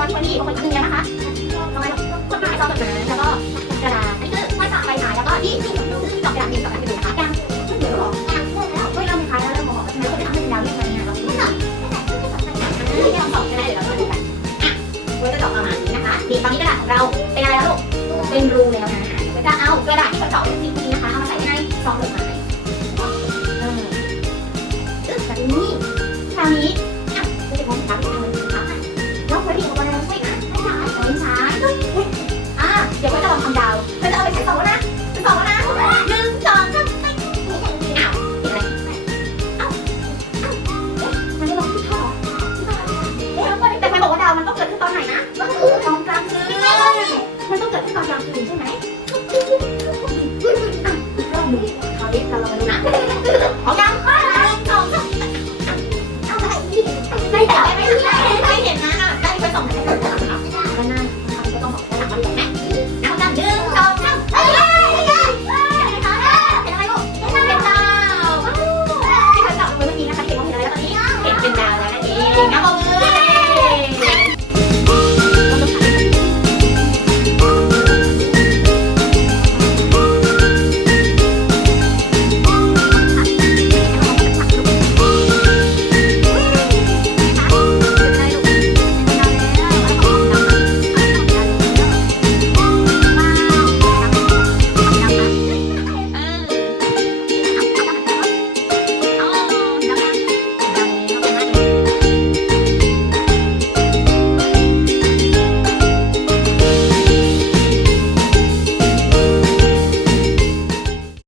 กรณ์วนี้อุปกรณ์ชิ้นนึงนะคะกฎหมายซองจดหมายแล้วก็กระดาษนี่คือไม้ากใบหายแล้วก็ที่ที่ซื้อกับกระดาษดินกับกระดาษดินนะคะยังเดี๋ยวหรอกยังเพื่อนแล้วเฮ้ยเรามีใครแล้วเราบอกทำไมคนอ่านไม่ดาวยังไงอะเราไม่ต้องไม่ต้องสอบใช่ไหมเดี๋ยวเดูกันอะเพื่จะตอบประมาณนี้นะคะดีตอนนี้กระดาษของเราเป็นอะไรแล้วลูกเป็นรูแล้วนะจะเอากระดาษที่เระจอกจริงๆนี้นะคะเอามาใส่ในซองจดหมายเออแบบนี้คราวนี้ เป็นชั้องแนะชั้นอวะหนึ่งงสามอ้าวเอะไรอ้าเอะไม่ลงวหแต่ใครบอกว่าดาวมันต้องเกิดขึ้นตอนไหนนะตองเขนกลางคืนมันต้องเกิดขึ้นตอนกลางคืนใช่ไหมกรนรู้เราลองดูนะ